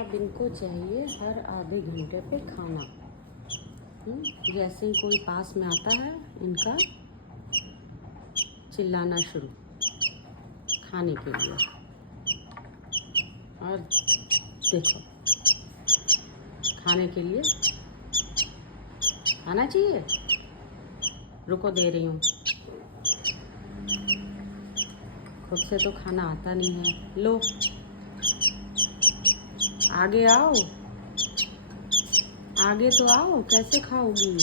अब इनको चाहिए हर आधे घंटे पे खाना। जैसे ही कोई पास में आता है इनका चिल्लाना शुरू खाने के लिए। और देखो खाने के लिए, खाना चाहिए, रुको दे रही हूँ। खुद से तो खाना आता नहीं है। लो आगे आओ, आगे तो आओ, कैसे खाओगी?